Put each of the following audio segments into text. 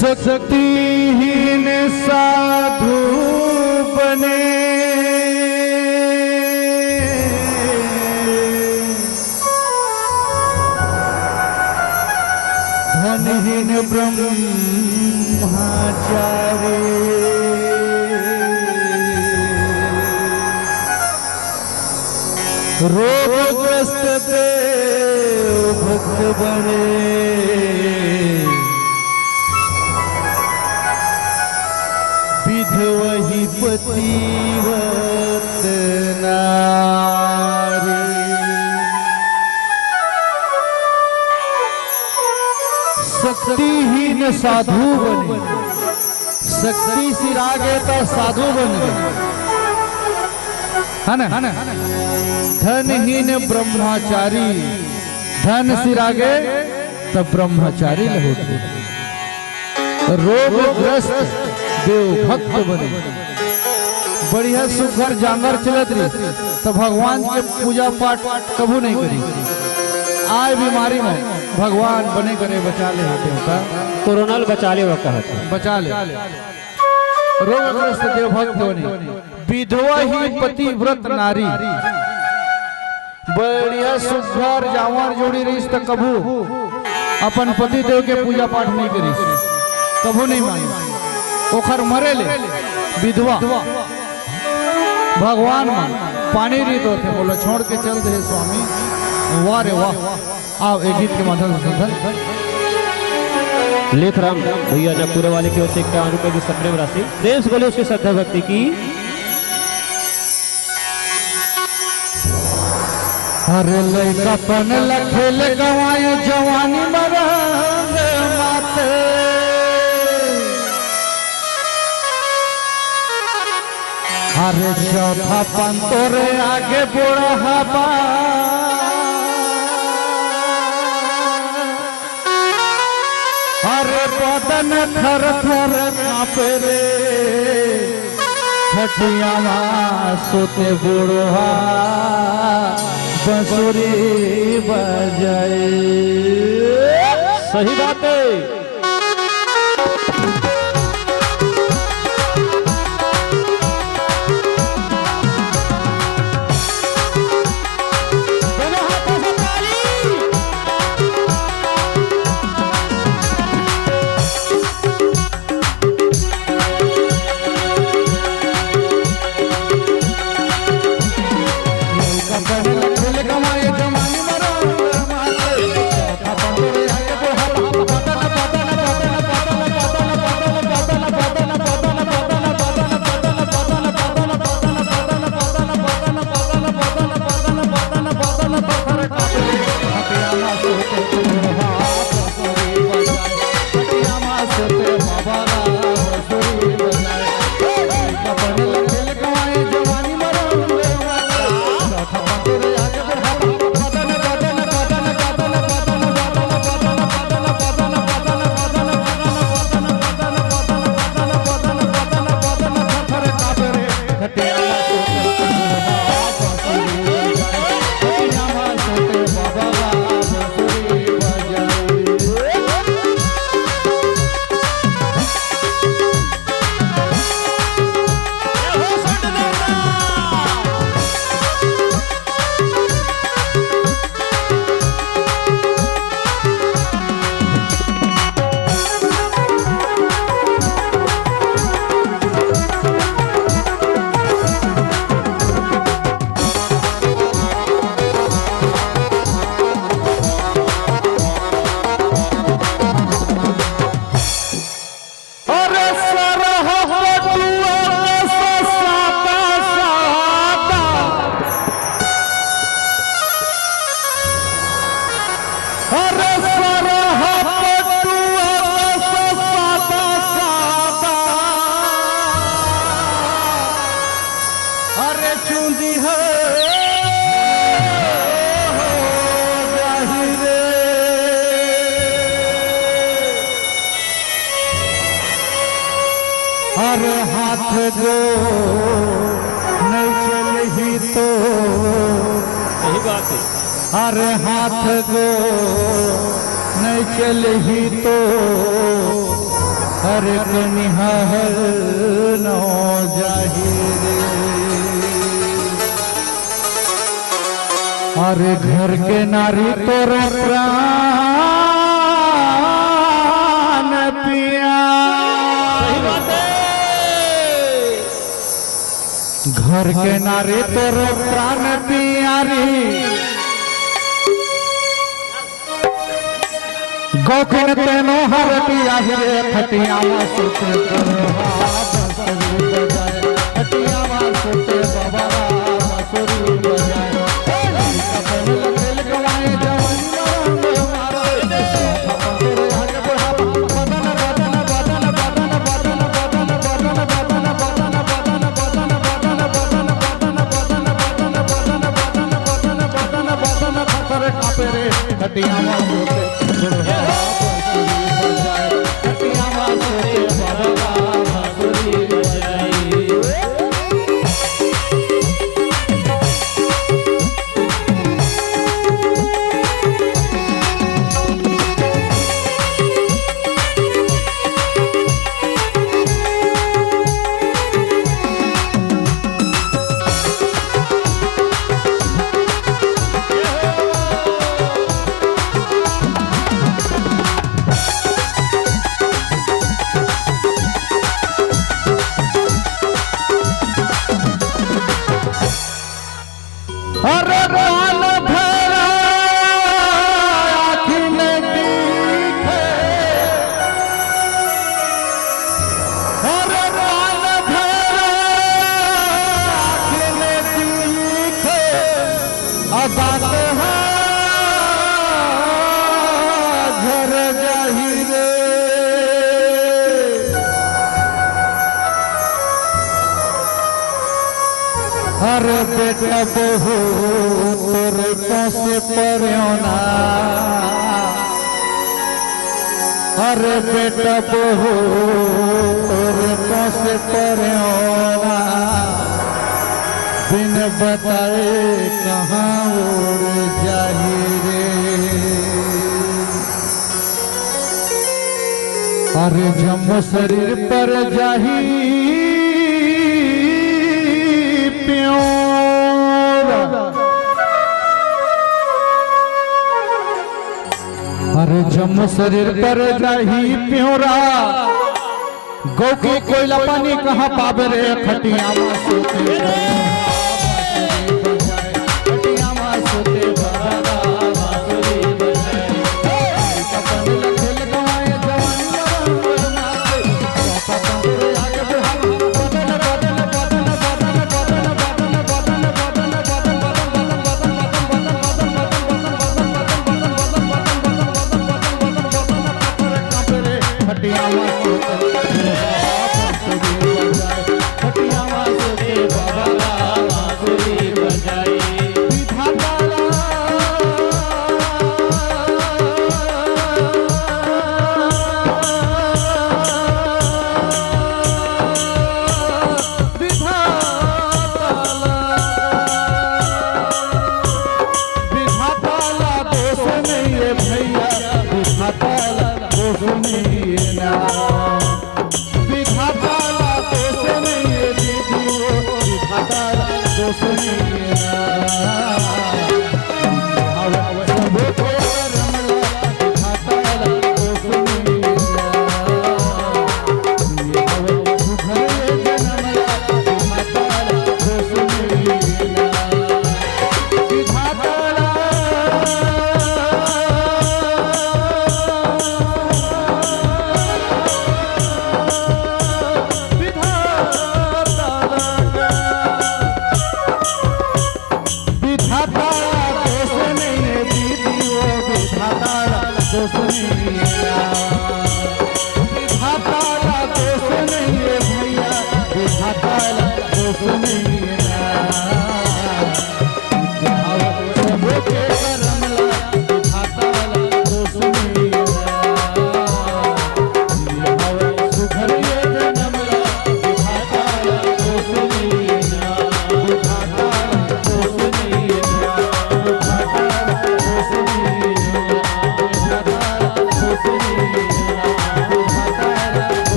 शक्तिहीन साधु बने धनहीन ब्रह्मचारी रोगग्रस्त देव भक्त बने विधवहि पतिव्रत नारी शक्तिहीन साधु बने शक्ति सिरागे तो साधु बन गए है ना धनहीन ब्रह्मचारी धन सिरागे तो ब्रह्मचारी लहोट रोगग्रस्त देव भक्त बने बढ़िया सुखर जानवर चलत रही तो भगवान के पूजा पाठ कबू नहीं करी आए बीमारी में भगवान बने करे बचा ले होते होता कोरोना बचा ले कहते बचा ले रोगग्रस्त देव भक्त बने विधवा ही पतिव्रत नारी बढ़िया सुखर जानवर जोड़ी रही तो कबू अपन पति देव के पूजा पाठ नहीं करी कबू नहीं मानी ओखर मरे ले विधवा भगवान मान पानी रीत होते बोलो छोड़ के चल दे स्वामी वाह रे वाह आओ एक गीत के माध्यम से लेख राम भैया नगपुरे वाले की ओर से 51 रुपए की सप्रेम राशि प्रेम से बोले उसकी श्रद्धा भक्ति की। अरे लड़का पन लखेल गवाए जवानी मरंग माते अरे चौथा पन तोरे आगे बोरा हवा अरे बदन थर थर कांपे रे खटिया सोते बुढ़वा बंसुरी बजाए सही बात है अरे हाथ गो नहीं चले ही तो सही बात है। अरे हाथ गो नहीं चले ही तो हर के निहार नो जाहिर अरे घर के नारी तोर प्राण पिया घर के नारी तोर प्राण पियारी गौखिन तेनो हरटिया हिरे खटिया सुते खटिया सुते बाबा मसूरी बजाए अरे बेटा बहू तोरे को से परियोना अरे बेटा बहू तोरे को से परियोना बिन बताए कहाँ उड़ जाही रे अरे जम्मू शरीर पर जाही अरे जम्मू शरीर पर जाही प्योरा गौ की कोयला पानी कहाँ पावे रे खटिया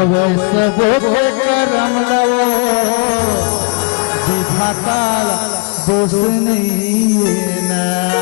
हवे सबो के करम लवो विधाता दोष नहीं है ना।